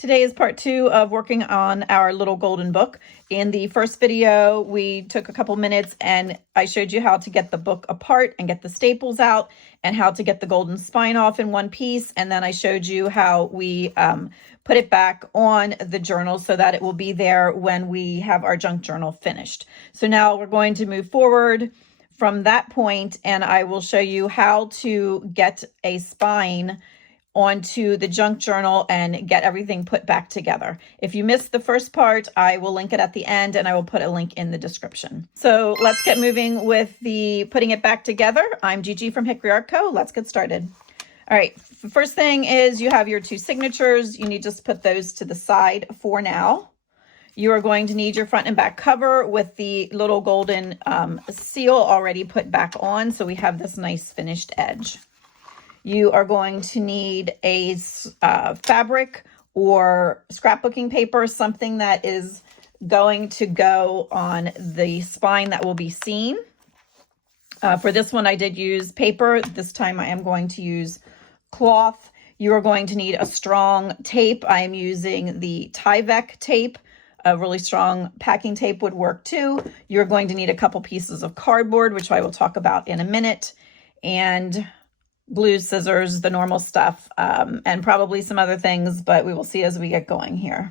Today is part 2 of working on our little golden book. In the first video, we took a couple minutes and I showed you how to get the book apart and get the staples out and how to get the golden spine off in one piece. And then I showed you how we put it back on the journal so that it will be there when we have our junk journal finished. So now we're going to move forward from that point and I will show you how to get a spine onto the junk journal and get everything put back together. If you missed the first part, I will link it at the end and I will put a link in the description. So let's get moving with the putting it back together. I'm Gigi from Hickory Art Co. Let's get started. All right, the first thing is you have your 2 signatures. You need to just put those to the side for now. You are going to need your front and back cover with the little golden seal already put back on. So we have this nice finished edge. You are going to need a fabric or scrapbooking paper, something that is going to go on the spine that will be seen. For this one, I did use paper. This time I am going to use cloth. You are going to need a strong tape. I am using the Tyvek tape. A really strong packing tape would work too. You're going to need a couple pieces of cardboard, which I will talk about in a minute, and glue, scissors, the normal stuff, and probably some other things, but we will see as we get going here.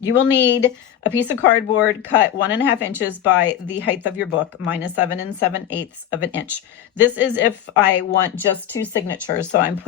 You will need a piece of cardboard cut 1.5 inches by the height of your book, minus 7 7/8 of an inch. This is if I want just 2 signatures. So I'm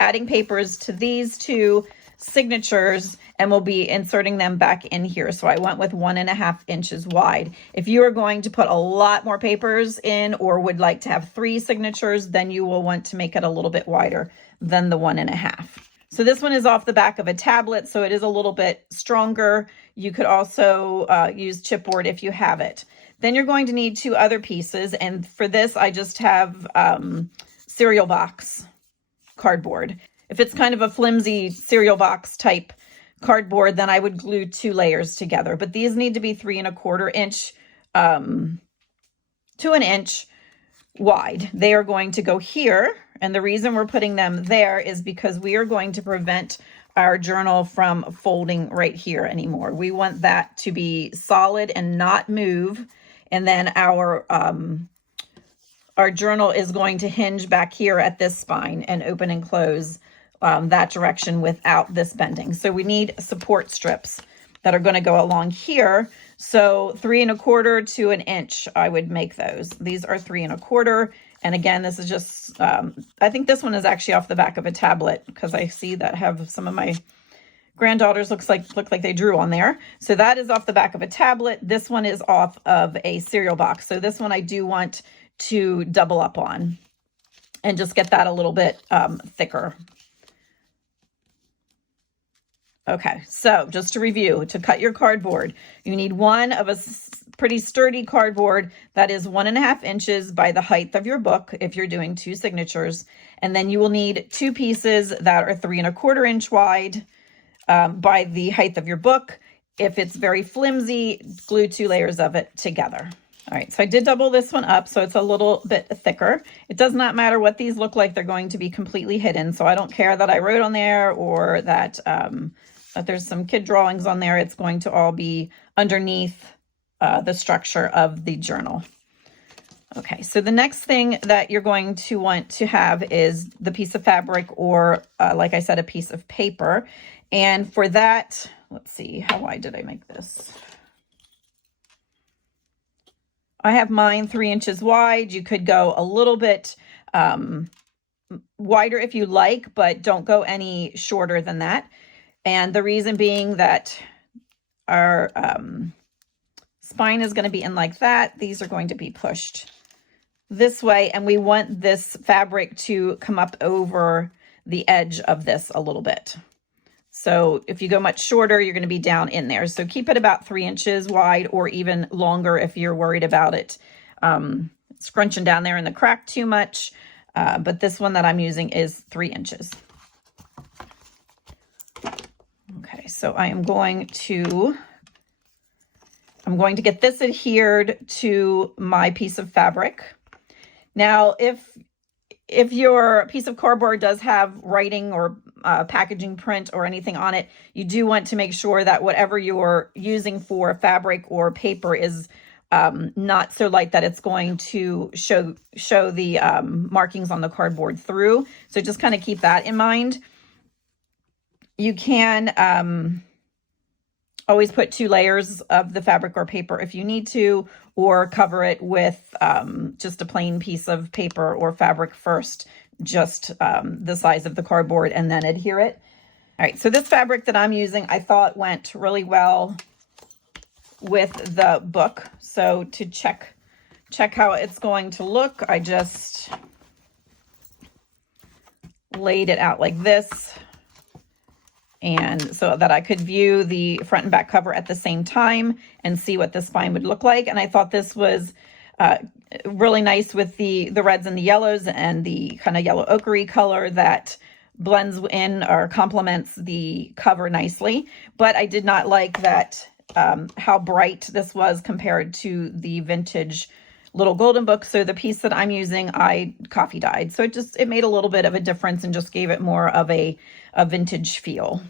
adding papers to these 2 signatures and we'll be inserting them back in here. So I went with 1.5 inches wide. If you are going to put a lot more papers in or would like to have 3 signatures, then you will want to make it a little bit wider than the 1.5. So this one is off the back of a tablet, so it is a little bit stronger. You could also use chipboard if you have it. Then you're going to need 2 other pieces. And for this, I just have cereal box cardboard. If it's kind of a flimsy cereal box type cardboard, then I would glue 2 layers together. But these need to be 3.25 inch to an inch wide. They are going to go here. And the reason we're putting them there is because we are going to prevent our journal from folding right here anymore. We want that to be solid and not move. And then our journal is going to hinge back here at this spine and open and close that direction without this bending. So we need support strips that are going to go along here. So 3.25 to an inch, I would make those. These are 3.25. And again, this is just, I think this one is actually off the back of a tablet because I see that have some of my granddaughters look like they drew on there. So that is off the back of a tablet. This one is off of a cereal box. So this one I do want to double up on and just get that a little bit thicker. Okay, so just to review, to cut your cardboard, you need one of a pretty sturdy cardboard that is 1.5 inches by the height of your book if you're doing 2 signatures. And then you will need 2 pieces that are 3.25 inch wide by the height of your book. If it's very flimsy, glue 2 layers of it together. All right, so I did double this one up, so it's a little bit thicker. It does not matter what these look like. They're going to be completely hidden. So I don't care that I wrote on there or that there's some kid drawings on there. It's going to all be underneath the structure of the journal. Okay, so the next thing that you're going to want to have is the piece of fabric or, like I said, a piece of paper. And for that, let's see, how wide did I make this? I have mine 3 inches wide. You could go a little bit wider if you like, but don't go any shorter than that. And the reason being that our spine is going to be in like that. These are going to be pushed this way. And we want this fabric to come up over the edge of this a little bit. So if you go much shorter, you're going to be down in there. So keep it about 3 inches wide or even longer if you're worried about it scrunching down there in the crack too much. But this one that I'm using is 3 inches. Okay, so I'm going to get this adhered to my piece of fabric. Now, if your piece of cardboard does have writing or packaging print or anything on it, you do want to make sure that whatever you're using for fabric or paper is not so light that it's going to show the markings on the cardboard through. So just kind of keep that in mind. You can always put 2 layers of the fabric or paper if you need to, or cover it with just a plain piece of paper or fabric first, just the size of the cardboard, and then adhere it. All right, so this fabric that I'm using, I thought went really well with the book. So to check how it's going to look, I just laid it out like this, and so that I could view the front and back cover at the same time and see what the spine would look like. And I thought this was really nice with the reds and the yellows and the kind of yellow ochre color that blends in or complements the cover nicely. But I did not like that how bright this was compared to the vintage little golden book. So the piece that I'm using, I coffee dyed. So it made a little bit of a difference and just gave it more of a vintage feel.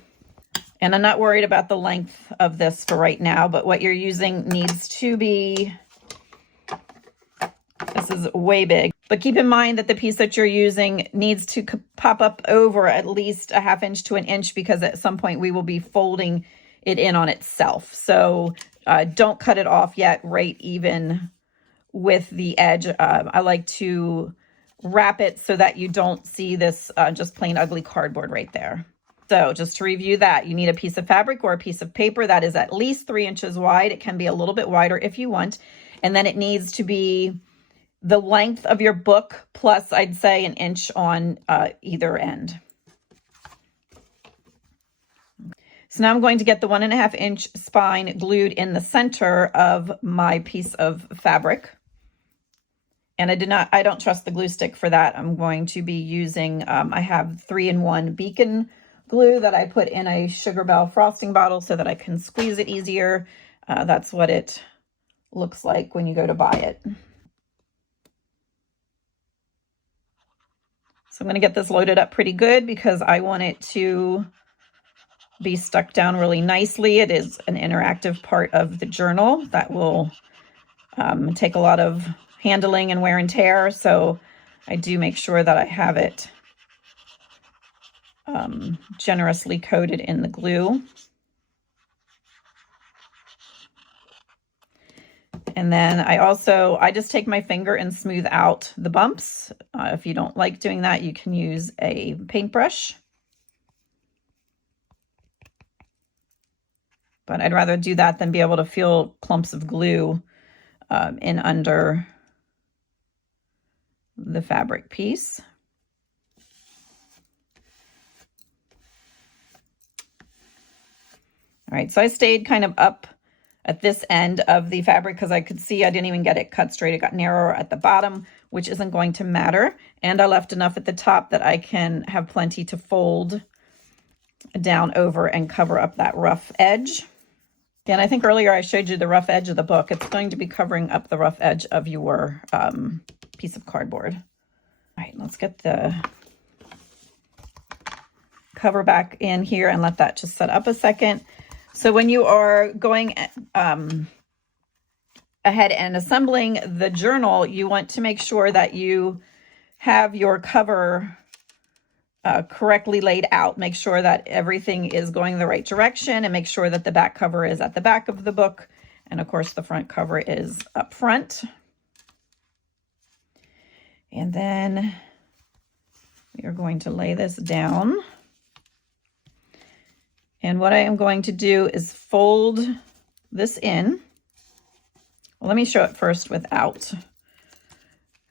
And I'm not worried about the length of this for right now, but what you're using needs to be, this is way big, but keep in mind that the piece that you're using needs to pop up over at least a 1/2 inch to 1 inch, because at some point we will be folding it in on itself. So don't cut it off yet, right even with the edge. I like to wrap it so that you don't see this just plain ugly cardboard right there. So just to review that, you need a piece of fabric or a piece of paper that is at least 3 inches wide. It can be a little bit wider if you want. And then it needs to be the length of your book plus, I'd say, 1 inch on either end. So now I'm going to get the 1.5 inch spine glued in the center of my piece of fabric. And I don't trust the glue stick for that. I'm going to be using, I have 3-in-1 beacon glue that I put in a Sugar Bell frosting bottle so that I can squeeze it easier. That's what it looks like when you go to buy it. So I'm going to get this loaded up pretty good because I want it to be stuck down really nicely. It is an interactive part of the journal that will take a lot of handling and wear and tear. So I do make sure that I have it generously coated in the glue. And then I just take my finger and smooth out the bumps. If you don't like doing that, you can use a paintbrush. But I'd rather do that than be able to feel clumps of glue in under the fabric piece. All right, so I stayed kind of up at this end of the fabric because I could see I didn't even get it cut straight. It got narrower at the bottom, which isn't going to matter. And I left enough at the top that I can have plenty to fold down over and cover up that rough edge. And I think earlier I showed you the rough edge of the book. It's going to be covering up the rough edge of your piece of cardboard. All right, let's get the cover back in here and let that just set up a second. So when you are going ahead and assembling the journal, you want to make sure that you have your cover correctly laid out. Make sure that everything is going the right direction, and make sure that the back cover is at the back of the book. And of course, the front cover is up front. And then we are going to lay this down. And what I am going to do is fold this in. Well, let me show it first without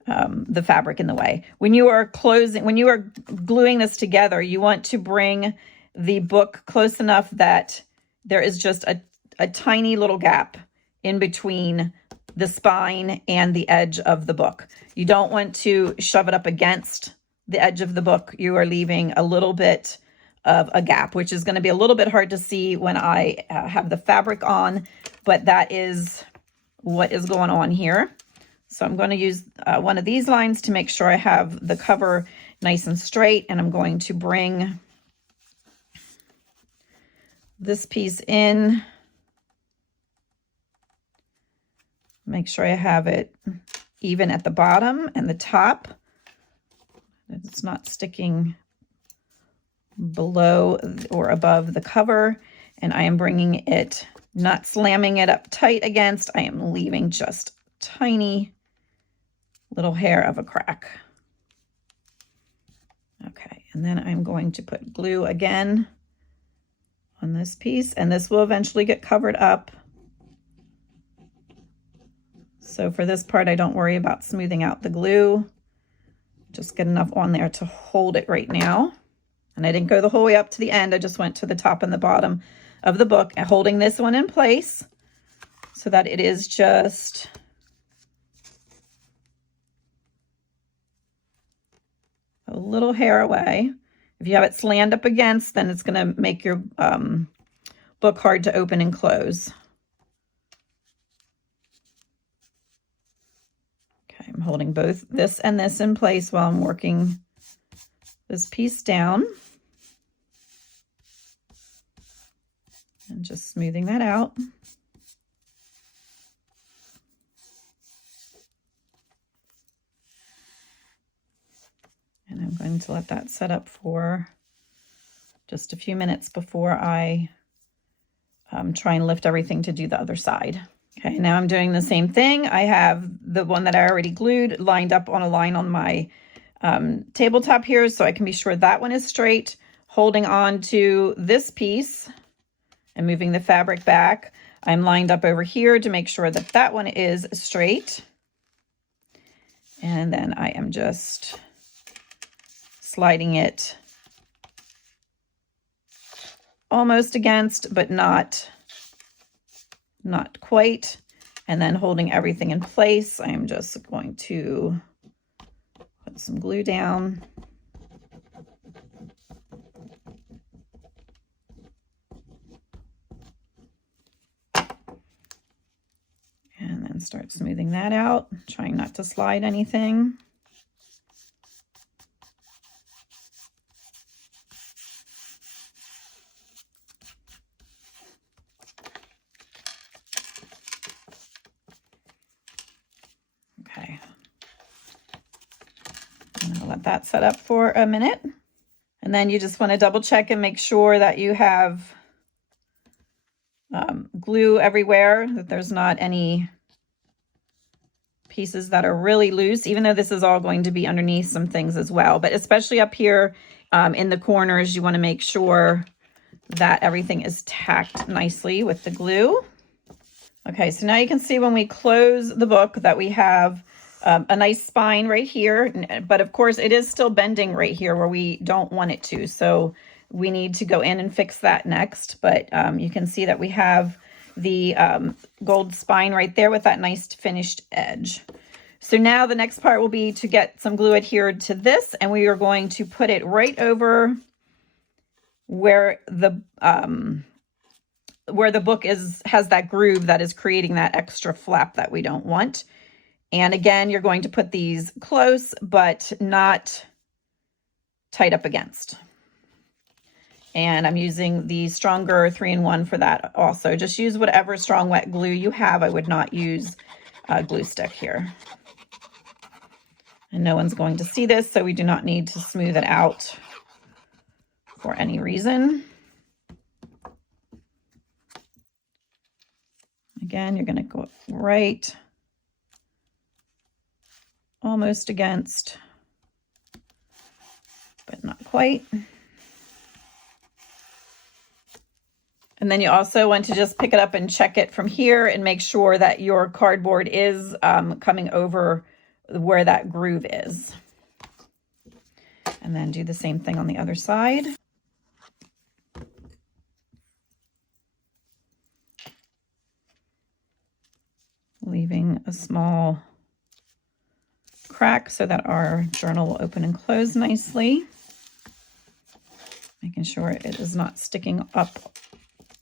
the fabric in the way. When you are gluing this together, you want to bring the book close enough that there is just a tiny little gap in between the spine and the edge of the book. You don't want to shove it up against the edge of the book. You are leaving a little bit of a gap, which is going to be a little bit hard to see when I have the fabric on, but that is what is going on here. So I'm going to use one of these lines to make sure I have the cover nice and straight, and I'm going to bring this piece in. Make sure I have it even at the bottom and the top. It's not sticking below or above the cover. And I am bringing it, not slamming it up tight against. I am leaving just tiny little hair of a crack. Okay, and then I'm going to put glue again on this piece, and this will eventually get covered up. So for this part, I don't worry about smoothing out the glue. Just get enough on there to hold it right now. And I didn't go the whole way up to the end. I just went to the top and the bottom of the book and holding this one in place so that it is just a little hair away. If you have it slammed up against, then it's going to make your book hard to open and close. Okay, I'm holding both this and this in place while I'm working this piece down. And just smoothing that out. And I'm going to let that set up for just a few minutes before I try and lift everything to do the other side. Okay, now I'm doing the same thing. I have the one that I already glued lined up on a line on my tabletop here, so I can be sure that one is straight. Holding on to this piece and moving the fabric back, I'm lined up over here to make sure that that one is straight. And then I am just sliding it almost against, but not quite. And then holding everything in place, I am just going to put some glue down. And then start smoothing that out, trying not to slide anything. Okay. I'm going to let that set up for a minute. And then you just want to double check and make sure that you have glue everywhere, that there's not any pieces that are really loose, even though this is all going to be underneath some things as well. But especially up here in the corners, you want to make sure that everything is tacked nicely with the glue. Okay, so now you can see when we close the book that we have a nice spine right here, but of course it is still bending right here where we don't want it to. So we need to go in and fix that next. But you can see that we have the gold spine right there with that nice finished edge. So now the next part will be to get some glue adhered to this, and we are going to put it right over where the book has that groove that is creating that extra flap that we don't want. And again, you're going to put these close, but not tight up against. And I'm using the stronger 3-in-1 for that also. Just use whatever strong wet glue you have. I would not use a glue stick here. And no one's going to see this, so we do not need to smooth it out for any reason. Again, you're going to go right almost against, but not quite. And then you also want to just pick it up and check it from here and make sure that your cardboard is coming over where that groove is. And then do the same thing on the other side. Leaving a small crack so that our journal will open and close nicely. Making sure it is not sticking up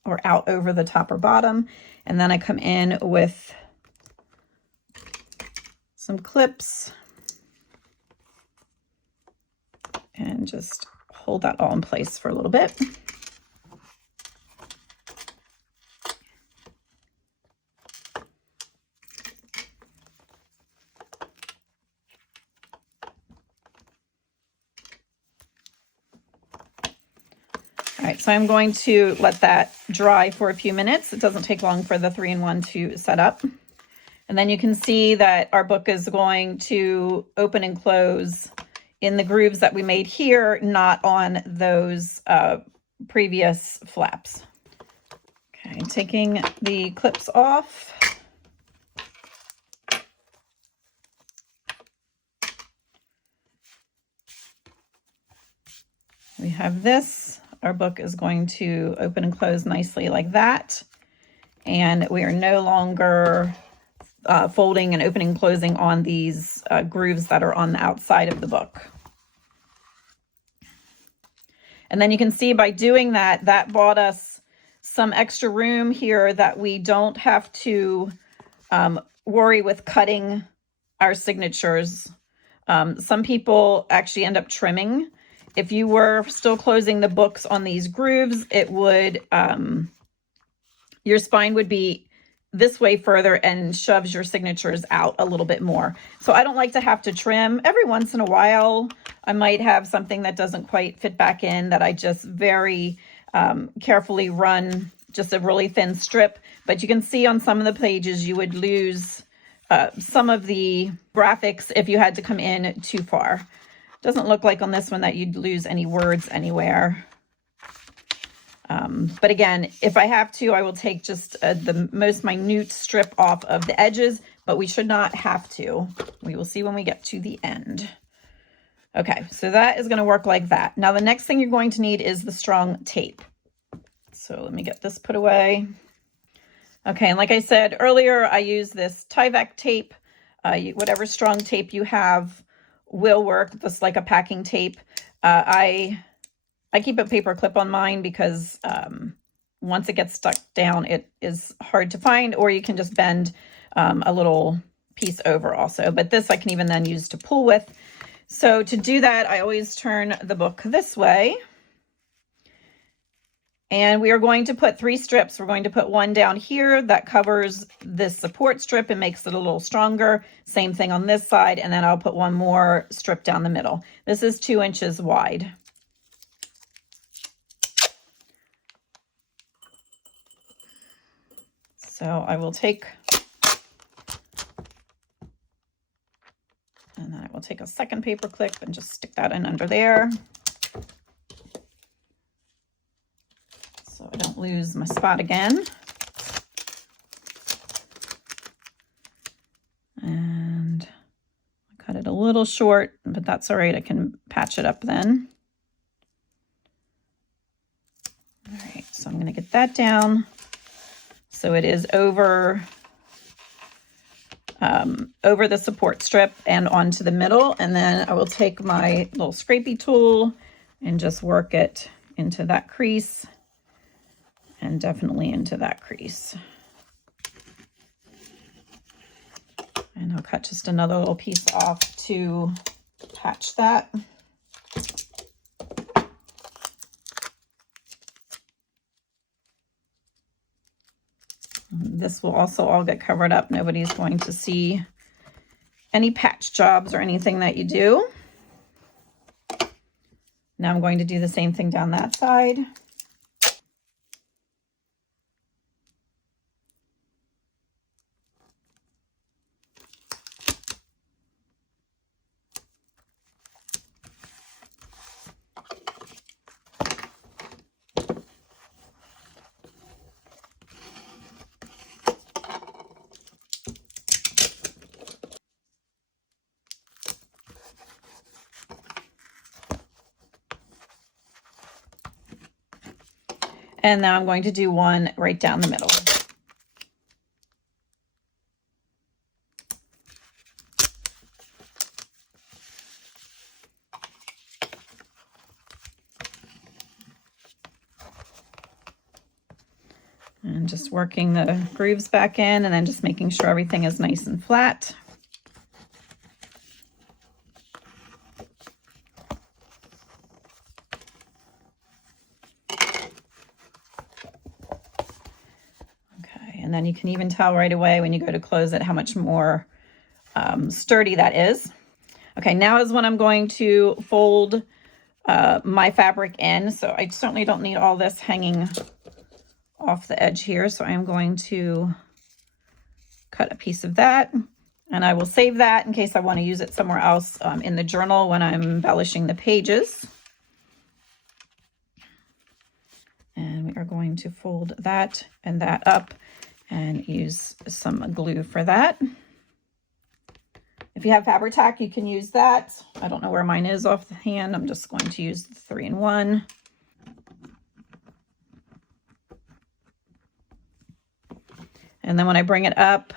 or out over the top or bottom. And then I come in with some clips and just hold that all in place for a little bit. right, so I'm going to let that dry for a few minutes. It doesn't take long for the 3-in-1 to set up. And then you can see that our book is going to open and close in the grooves that we made here, not on those previous flaps. Okay, taking the clips off. We have this. Our book is going to open and close nicely like that. And we are no longer folding and opening and closing on these grooves that are on the outside of the book. And then you can see by doing that, that bought us some extra room here that we don't have to worry with cutting our signatures. Some people actually end up trimming. If you were still closing the books on these grooves, it would, your spine would be this way further and shoves your signatures out a little bit more. So I don't like to have to trim. Every once in a while, I might have something that doesn't quite fit back in that I just very carefully run just a really thin strip. But you can see on some of the pages, you would lose some of the graphics if you had to come in too far. Doesn't look like on this one that you'd lose any words anywhere. But again, if I have to, I will take just the most minute strip off of the edges, but we should not have to. We will see when we get to the end. Okay, so that is going to work like that. Now, the next thing you're going to need is the strong tape. So let me get this put away. Okay, and like I said earlier, I use this Tyvek tape. Whatever strong tape you have will work, just like a packing tape. I keep a paper clip on mine because once it gets stuck down, it is hard to find, or you can just bend a little piece over also. But this I can even then use to pull with. So to do that, I always turn the book this way. And we are going to put 3 strips. We're going to put one down here that covers this support strip and makes it a little stronger. Same thing on this side. And then I'll put one more strip down the middle. This is 2 inches wide. So I will take, and then I will take a second paper clip and just stick that in under there, so I don't lose my spot again. And I cut it a little short, but that's all right. I can patch it up then. All right, so I'm going to get that down. So it is over the support strip and onto the middle. And then I will take my little scrapey tool and just work it into that crease and definitely into that crease. And I'll cut just another little piece off to patch that. This will also all get covered up. Nobody's going to see any patch jobs or anything that you do. Now I'm going to do the same thing down that side. And now I'm going to do one right down the middle. And just working the grooves back in and then just making sure everything is nice and flat. And then you can even tell right away when you go to close it how much more sturdy that is. Okay, now is when I'm going to fold my fabric in. So I certainly don't need all this hanging off the edge here. So I'm going to cut a piece of that, and I will save that in case I want to use it somewhere else in the journal when I'm embellishing the pages. And we are going to fold that and that up and use some glue for that. If you have Fabri-Tac, you can use that. I don't know where mine is off the hand. I'm just going to use the 3-in-1. And then when I bring it up,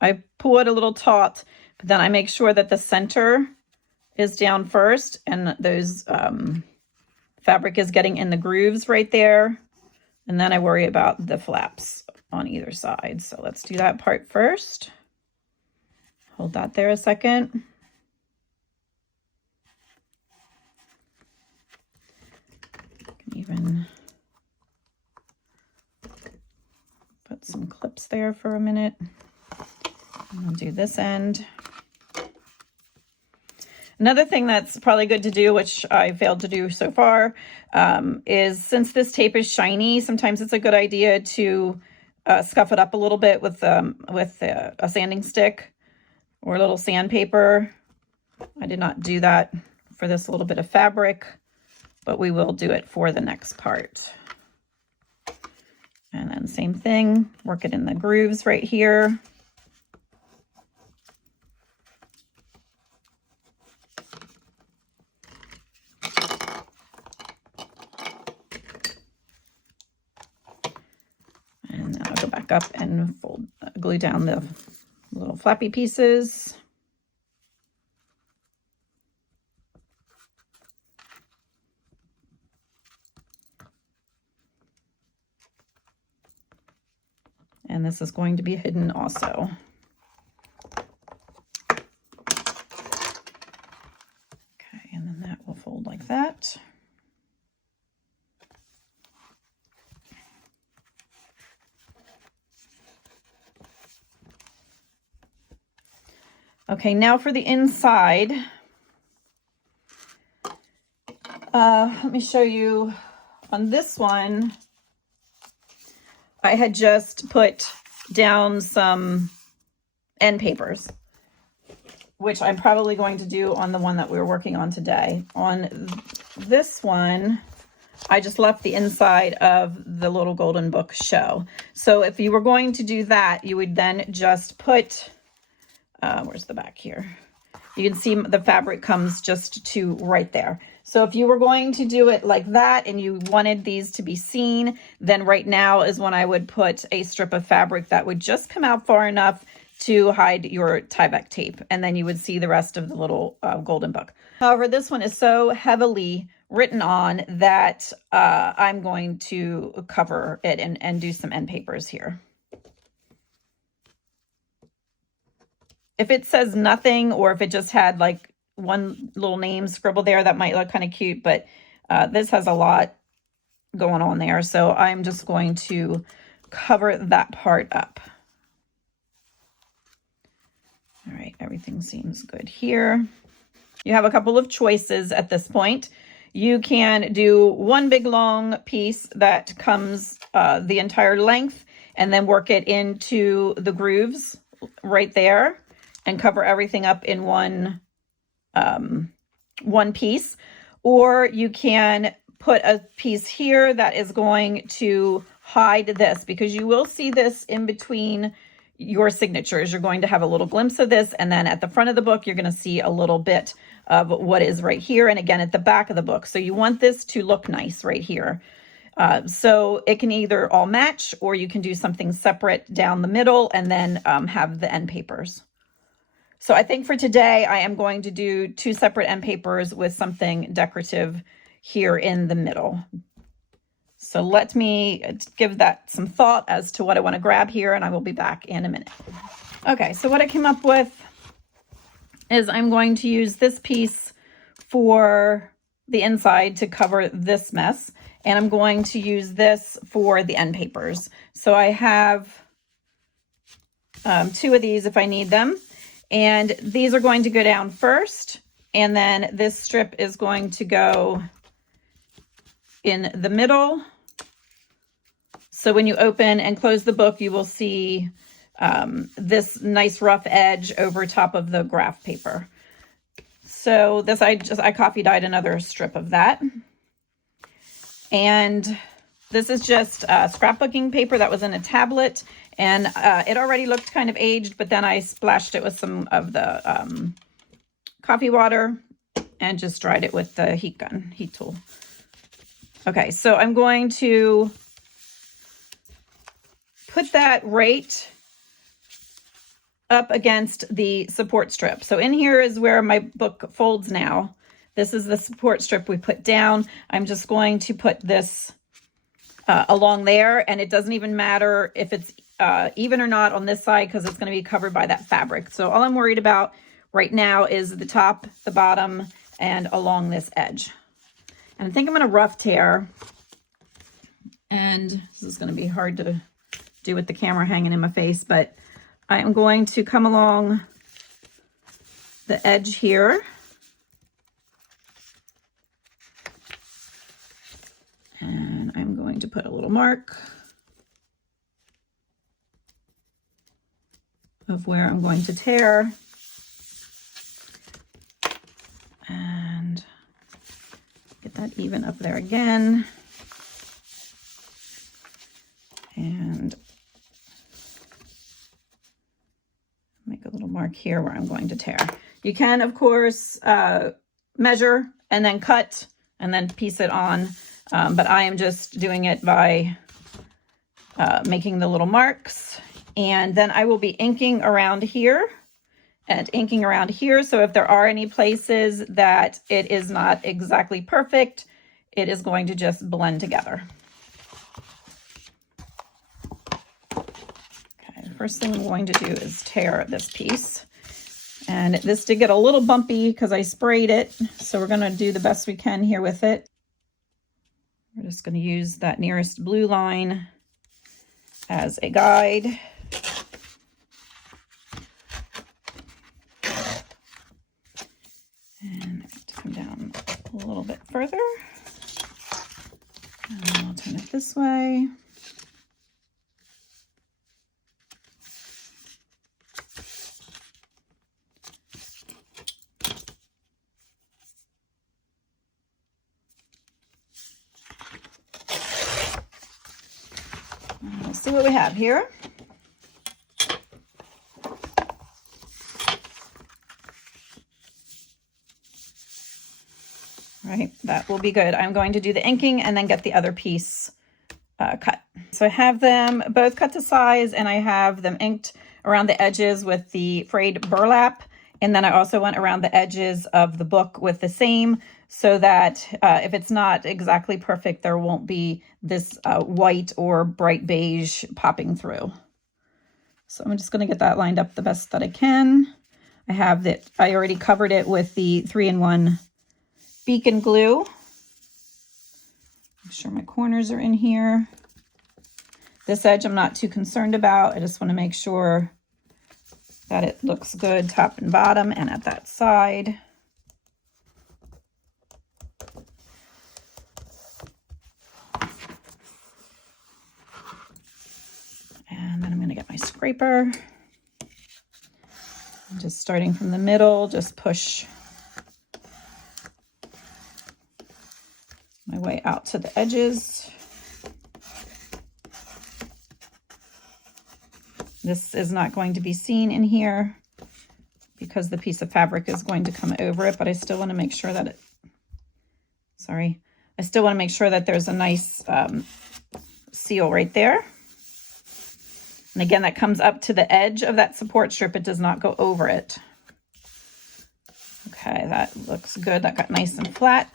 I pull it a little taut, but then I make sure that the center is down first and those fabric is getting in the grooves right there. And then I worry about the flaps on either side. So let's do that part first. Hold that there a second. Can even put some clips there for a minute. And I'll do this end. Another thing that's probably good to do, which I failed to do so far, is since this tape is shiny, sometimes it's a good idea to scuff it up a little bit with a sanding stick or a little sandpaper. I did not do that for this little bit of fabric, but we will do it for the next part. And then same thing, work it in the grooves right here. And now I'll go back up and glue down the little flappy pieces. And this is going to be hidden also. Okay, and then that will fold like that. Okay, now for the inside. Let me show you on this one. I had just put down some end papers, which I'm probably going to do on the one that we were working on today. On this one, I just left the inside of the little golden book show. So if you were going to do that, you would then just put, where's the back here? You can see the fabric comes just to right there. So if you were going to do it like that and you wanted these to be seen, then right now is when I would put a strip of fabric that would just come out far enough to hide your tie-back tape. And then you would see the rest of the little golden book. However, this one is so heavily written on that I'm going to cover it and do some end papers here. If it says nothing, or if it just had like one little name scribbled there, that might look kind of cute, but this has a lot going on there. So I'm just going to cover that part up. All right, everything seems good here. You have a couple of choices at this point. You can do one big long piece that comes the entire length and then work it into the grooves right there and cover everything up in one piece. Or you can put a piece here that is going to hide this, because you will see this in between your signatures. You're going to have a little glimpse of this, and then at the front of the book, you're going to see a little bit of what is right here, and again at the back of the book. So you want this to look nice right here. So it can either all match, or you can do something separate down the middle and then have the end papers. So I think for today, I am going to do two separate end papers with something decorative here in the middle. So let me give that some thought as to what I want to grab here, and I will be back in a minute. Okay, so what I came up with is I'm going to use this piece for the inside to cover this mess, and I'm going to use this for the end papers. So I have two of these if I need them. And these are going to go down first, And then this strip is going to go in the middle. So when you open and close the book, you will see this nice rough edge over top of the graph paper. So this, I coffee dyed another strip of that. And this is just scrapbooking paper that was in a tablet, and it already looked kind of aged, but then I splashed it with some of the coffee water and just dried it with the heat tool. Okay, so I'm going to put that right up against the support strip. So in here is where my book folds now. This is the support strip we put down. I'm just going to put this along there, and it doesn't even matter if it's even or not on this side because it's going to be covered by that fabric. So all I'm worried about right now is the top, the bottom, and along this edge. And I think I'm going to rough tear, and this is going to be hard to do with the camera hanging in my face, but I am going to come along the edge here. And I'm going to put a little mark of where I'm going to tear. And get that even up there again. And make a little mark here where I'm going to tear. You can, of course, measure and then cut and then piece it on, but I am just doing it by making the little marks. And then I will be inking around here and inking around here. So if there are any places that it is not exactly perfect, it is going to just blend together. First thing I'm going to do is tear this piece. And this did get a little bumpy because I sprayed it. So we're going to do the best we can here with it. We're just going to use that nearest blue line as a guide. And I have to come down a little bit further. And I'll turn it this way. Let's see what we have here. Right, that will be good. I'm going to do the inking and then get the other piece cut. So I have them both cut to size, and I have them inked around the edges with the frayed burlap. And then I also went around the edges of the book with the same, so that if it's not exactly perfect, there won't be this white or bright beige popping through. So I'm just going to get that lined up the best that I can. I have that. I already covered it with the 3-in-1 beacon glue. Make sure my corners are in here. This edge I'm not too concerned about. I just want to make sure that it looks good top and bottom and at that side. And then I'm going to get my scraper. I'm just starting from the middle, just push my way out to the edges. This is not going to be seen in here because the piece of fabric is going to come over it, but I still want to make sure that I still want to make sure that there's a nice seal right there. And again, that comes up to the edge of that support strip. It does not go over it. Okay, that looks good. That got nice and flat.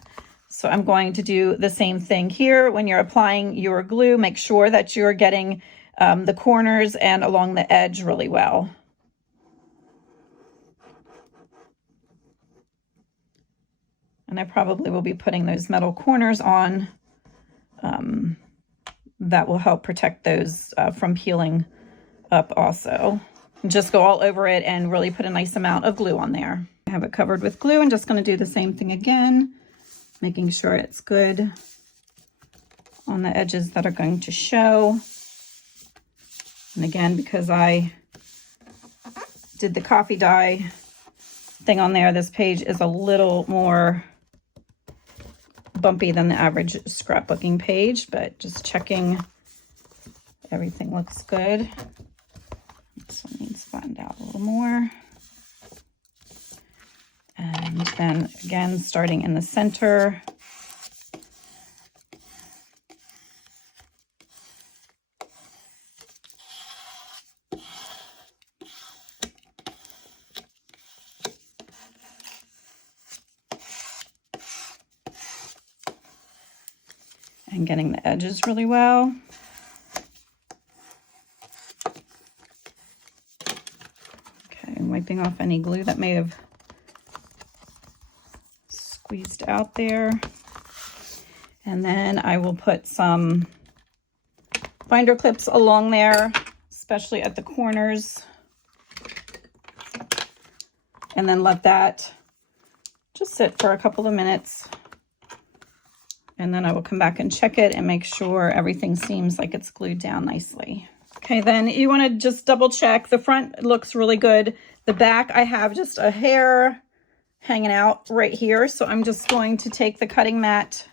So I'm going to do the same thing here. When you're applying your glue, make sure that you're getting the corners and along the edge really well. And I probably will be putting those metal corners on. That will help protect those from peeling up also. And just go all over it and really put a nice amount of glue on there. I have it covered with glue and just going to do the same thing again, making sure it's good on the edges that are going to show. And again, because I did the coffee dye thing on there, this page is a little more bumpy than the average scrapbooking page, but just checking everything looks good. This one needs flattened out a little more. And then again, starting in the center. And getting the edges really well. Okay, and wiping off any glue that may have squeezed out there. And then I will put some binder clips along there, especially at the corners. And then let that just sit for a couple of minutes. And then I will come back and check it and make sure everything seems like it's glued down nicely. Okay, then you want to just double check. The front looks really good. The back, I have just a hair hanging out right here. So I'm just going to take the cutting mat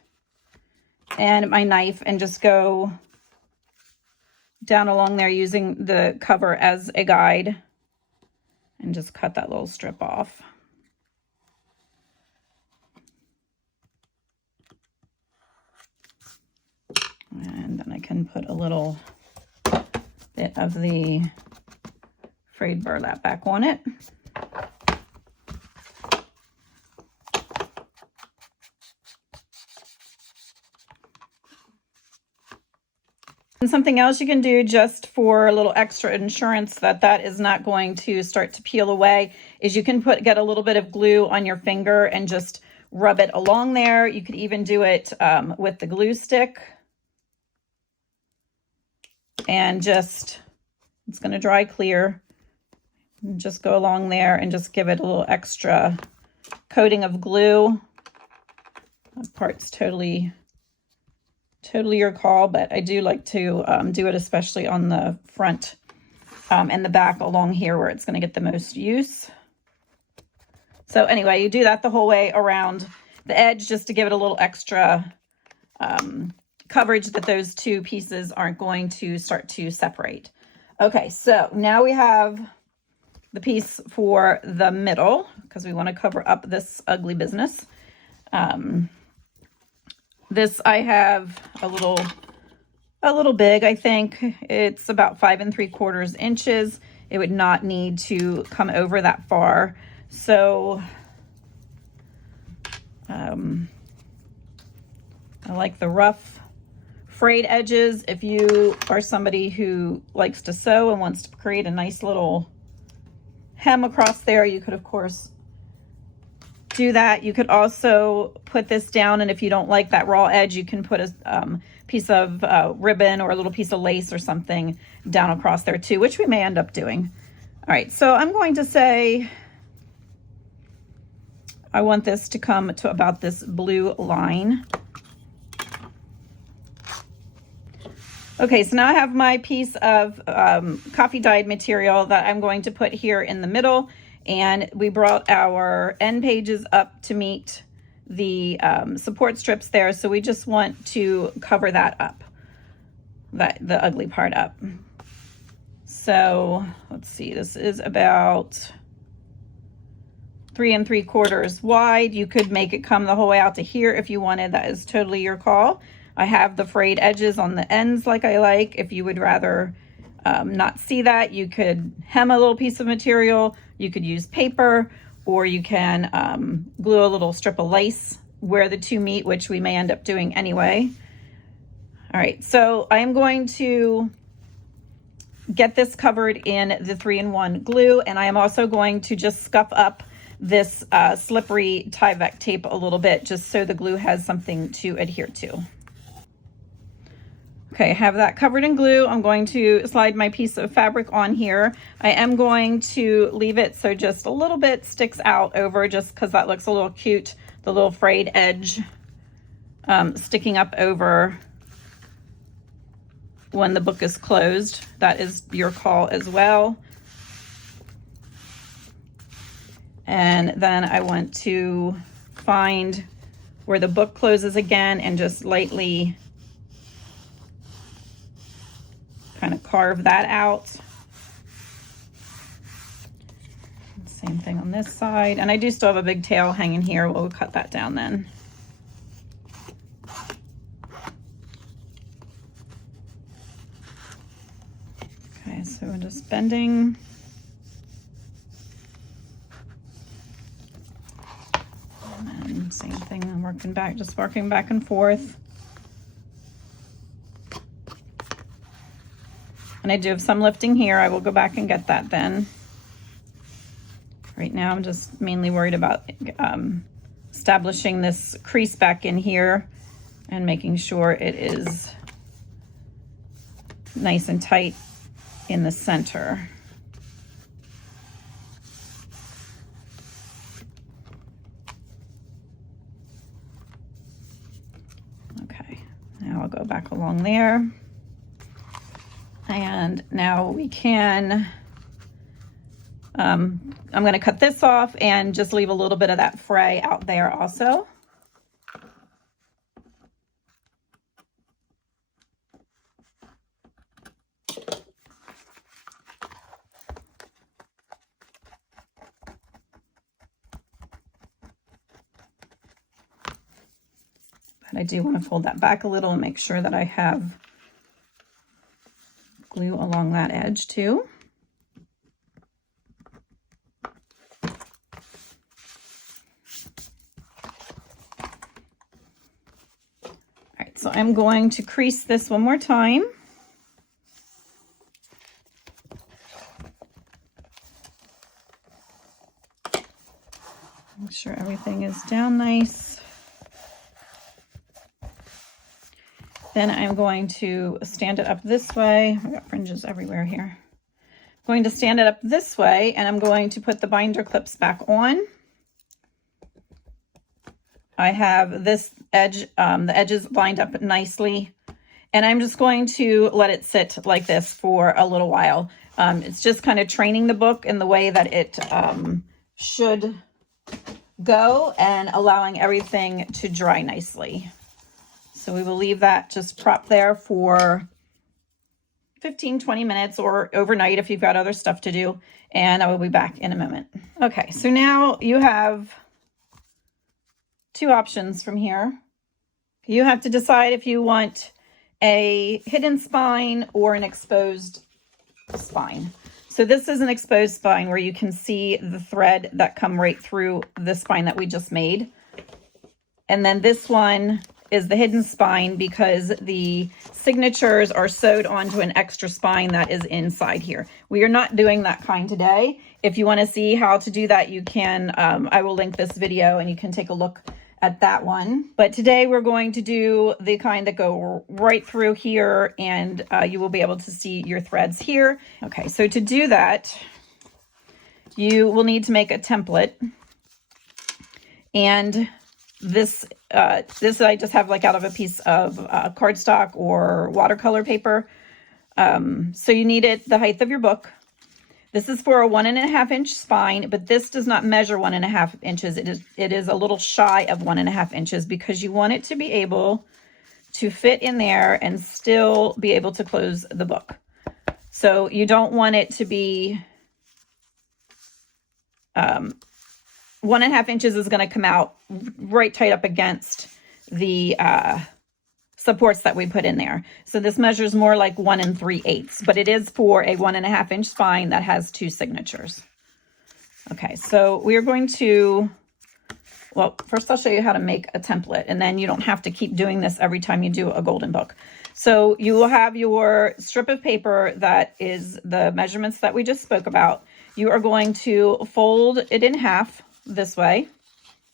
and my knife and just go down along there using the cover as a guide and just cut that little strip off. And then I can put a little bit of the frayed burlap back on it. And something else you can do just for a little extra insurance that that is not going to start to peel away is you can get a little bit of glue on your finger and just rub it along there. You could even do it with the glue stick. And just, it's going to dry clear. And just go along there and just give it a little extra coating of glue. That part's totally your call, but I do like to do it especially on the front and the back along here where it's going to get the most use. So anyway, you do that the whole way around the edge just to give it a little extra coverage that those two pieces aren't going to start to separate. Okay, so now we have the piece for the middle because we want to cover up this ugly business. This I have a little big, I think. It's about 5 3/4 inches. It would not need to come over that far. So I like the rough frayed edges. If you are somebody who likes to sew and wants to create a nice little hem across there, you could of course do that. You could also put this down, and if you don't like that raw edge, you can put a piece of ribbon or a little piece of lace or something down across there too, which we may end up doing. All right, so I'm going to say I want this to come to about this blue line. Okay, so now I have my piece of coffee dyed material that I'm going to put here in the middle, and we brought our end pages up to meet the support strips there, so we just want to cover that up, the ugly part up. So let's see, this is about 3 3/4 wide. You could make it come the whole way out to here if you wanted. That is totally your call. I have the frayed edges on the ends like I like. If you would rather not see that, you could hem a little piece of material, you could use paper, or you can glue a little strip of lace where the two meet, which we may end up doing anyway. All right, so I'm going to get this covered in the 3-in-1 glue, and I am also going to just scuff up this slippery Tyvek tape a little bit just so the glue has something to adhere to. Okay, I have that covered in glue. I'm going to slide my piece of fabric on here. I am going to leave it so just a little bit sticks out over, just because that looks a little cute, the little frayed edge sticking up over when the book is closed. That is your call as well. And then I want to find where the book closes again and just lightly kind of carve that out. Same thing on this side. And I do still have a big tail hanging here. We'll cut that down then. Okay, so we're just bending. And same thing, I'm working back, just working back and forth. And I do have some lifting here. I will go back and get that then. Right now, I'm just mainly worried about establishing this crease back in here and making sure it is nice and tight in the center. Okay, now I'll go back along there. And now we can, I'm going to cut this off and just leave a little bit of that fray out there also. But I do want to fold that back a little and make sure that I have glue along that edge too. All right, so I'm going to crease this one more time. Make sure everything is down nice. Then I'm going to stand it up this way. I've got fringes everywhere here. I'm going to stand it up this way, and I'm going to put the binder clips back on. I have this edge, the edges lined up nicely, and I'm just going to let it sit like this for a little while. It's just kind of training the book in the way that it should go and allowing everything to dry nicely. So we will leave that just prop there for 15-20 minutes or overnight if you've got other stuff to do, and I will be back in a moment. Okay, so now you have two options from here. You have to decide if you want a hidden spine or an exposed spine. So this is an exposed spine where you can see the thread that come right through the spine that we just made. And then this one is the hidden spine because the signatures are sewed onto an extra spine that is inside here. We are not doing that kind today. If you want to see how to do that, you can, I will link this video and you can take a look at that one. But today we're going to do the kind that go right through here, and you will be able to see your threads here. Okay, so to do that, you will need to make a template. And this I just have like out of a piece of cardstock or watercolor paper. So you need it the height of your book. This is for a 1.5 inch spine, but this does not measure 1.5 inches. It is a little shy of 1.5 inches because you want it to be able to fit in there and still be able to close the book. So you don't want it to be 1.5 inches is going to come out right tight up against the supports that we put in there. So this measures more like 1 3/8, but it is for a 1.5 inch spine that has 2 signatures. Okay, so we are going to, well, first I'll show you how to make a template, and then you don't have to keep doing this every time you do a golden book. So you will have your strip of paper that is the measurements that we just spoke about. You are going to fold it in half this way,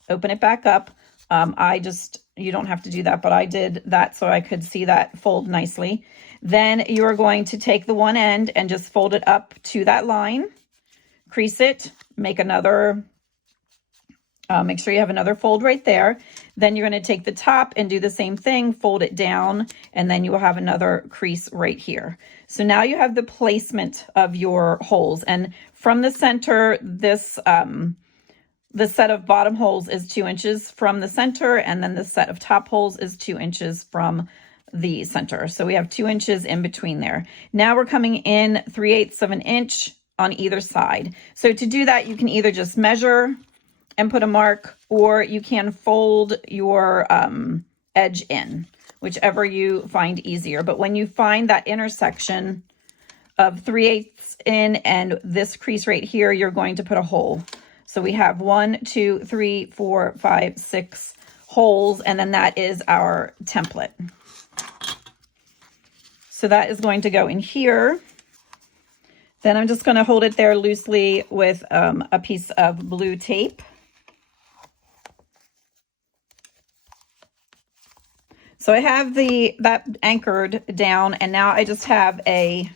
open it back up. I just, you don't have to do that, but I did that so I could see that fold nicely. Then you're going to take the one end and just fold it up to that line, crease it, make another, make sure you have another fold right there. Then you're going to take the top and do the same thing, fold it down, and then you will have another crease right here. So now you have the placement of your holes. And from the center, this the set of bottom holes is 2 inches from the center, and then the set of top holes is 2 inches from the center. So we have 2 inches in between there. Now we're coming in 3/8 of an inch on either side. So to do that, you can either just measure and put a mark, or you can fold your edge in, whichever you find easier. But when you find that intersection of 3/8 in and this crease right here, you're going to put a hole. So we have 1, 2, 3, 4, 5, 6 holes, and then that is our template. So that is going to go in here. Then I'm just going to hold it there loosely with a piece of blue tape. So I have that anchored down, and now I just have a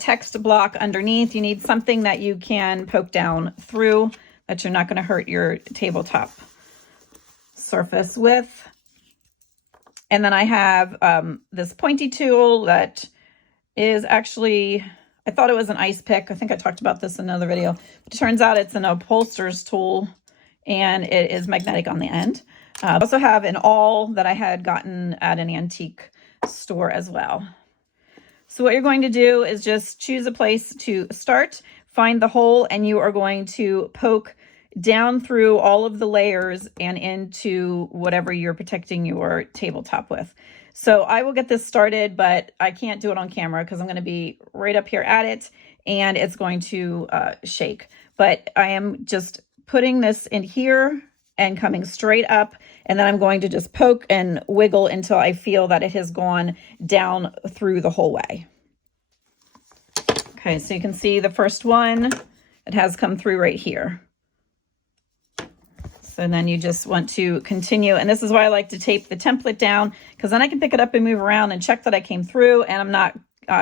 text block underneath. You need something that you can poke down through, that you're not going to hurt your tabletop surface with. And then I have this pointy tool that is actually, I thought it was an ice pick. I think I talked about this in another video. But it turns out it's an upholsterer's tool, and it is magnetic on the end. I also have an awl that I had gotten at an antique store as well. So what you're going to do is just choose a place to start, find the hole, and you are going to poke down through all of the layers and into whatever you're protecting your tabletop with. So I will get this started, but I can't do it on camera because I'm going to be right up here at it, and it's going to shake. But I am just putting this in here and coming straight up, and then I'm going to just poke and wiggle until I feel that it has gone down through the whole way. Okay, so you can see the first one, it has come through right here. So then you just want to continue, and this is why I like to tape the template down, because then I can pick it up and move around and check that I came through, and I'm not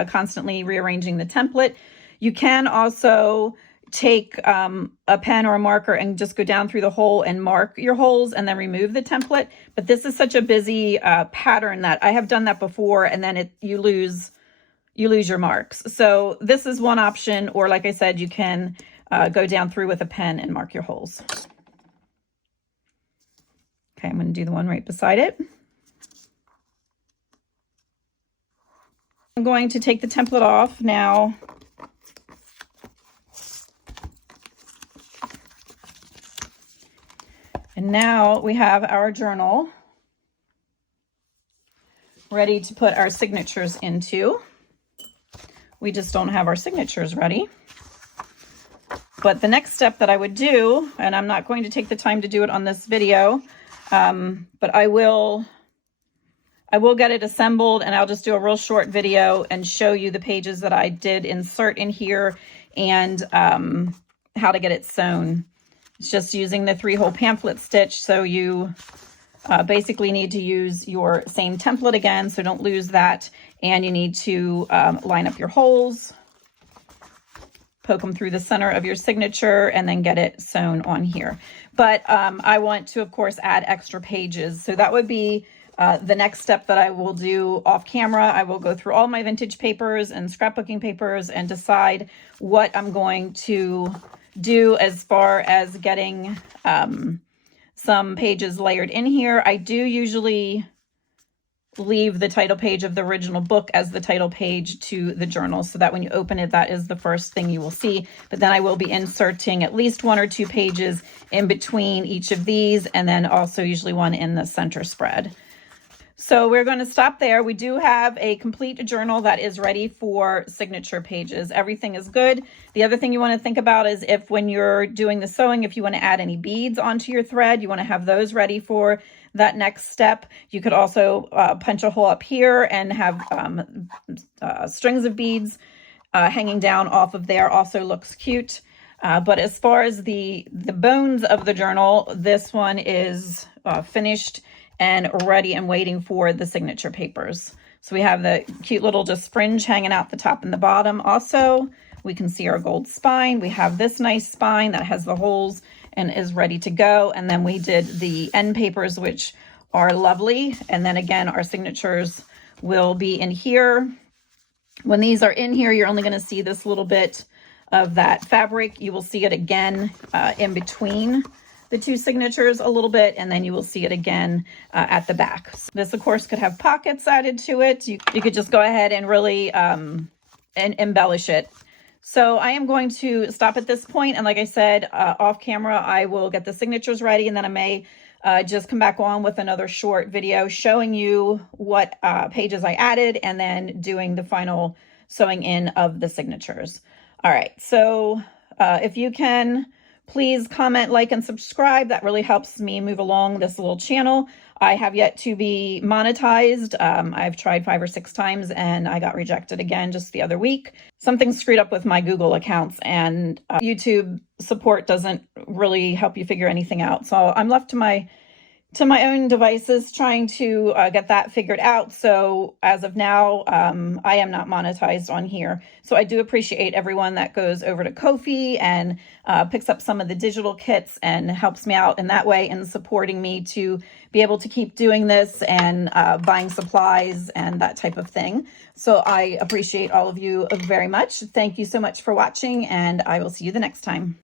constantly rearranging the template. You can also take a pen or a marker and just go down through the hole and mark your holes and then remove the template. But this is such a busy pattern that I have done that before, and then you lose your marks. So this is one option, or like I said, you can go down through with a pen and mark your holes. Okay, I'm going to do the one right beside it. I'm going to take the template off now. And now we have our journal ready to put our signatures into. We just don't have our signatures ready. But the next step that I would do, and I'm not going to take the time to do it on this video, but I will get it assembled, and I'll just do a real short video and show you the pages that I did insert in here and how to get it sewn. It's just using the 3-hole pamphlet stitch. So you basically need to use your same template again, so don't lose that. And you need to line up your holes, poke them through the center of your signature, and then get it sewn on here. But I want to, of course, add extra pages. So that would be the next step that I will do off camera. I will go through all my vintage papers and scrapbooking papers and decide what I'm going to do as far as getting some pages layered in here. I do usually leave the title page of the original book as the title page to the journal, so that when you open it, that is the first thing you will see. But then I will be inserting at least 1 or 2 pages in between each of these, and then also usually one in the center spread. So we're going to stop there. We do have a complete journal that is ready for signature pages. Everything is good. The other thing you want to think about is if when you're doing the sewing, if you want to add any beads onto your thread, you want to have those ready for that next step. You could also punch a hole up here and have strings of beads hanging down off of there. Also looks cute. But as far as the bones of the journal, this one is finished and ready and waiting for the signature papers. So we have the cute little just fringe hanging out the top and the bottom. Also, we can see our gold spine. We have this nice spine that has the holes and is ready to go. And then we did the end papers, which are lovely. And then again, our signatures will be in here. When these are in here, you're only going to see this little bit of that fabric. You will see it again in between the two signatures a little bit, and then you will see it again at the back. So this, of course, could have pockets added to it. You could just go ahead and really and embellish it. So I am going to stop at this point, and like I said, off camera, I will get the signatures ready, and then I may just come back on with another short video showing you what pages I added, and then doing the final sewing in of the signatures. All right, so if you can, please comment, like, and subscribe. That really helps me move along this little channel. I have yet to be monetized. I've tried 5 or 6 times and I got rejected again just the other week. Something screwed up with my Google accounts, and YouTube support doesn't really help you figure anything out. So I'm left to my own devices trying to get that figured out. So as of now, I am not monetized on here. So I do appreciate everyone that goes over to Ko-fi and picks up some of the digital kits and helps me out in that way and supporting me to be able to keep doing this and buying supplies and that type of thing. So I appreciate all of you very much. Thank you so much for watching, and I will see you the next time.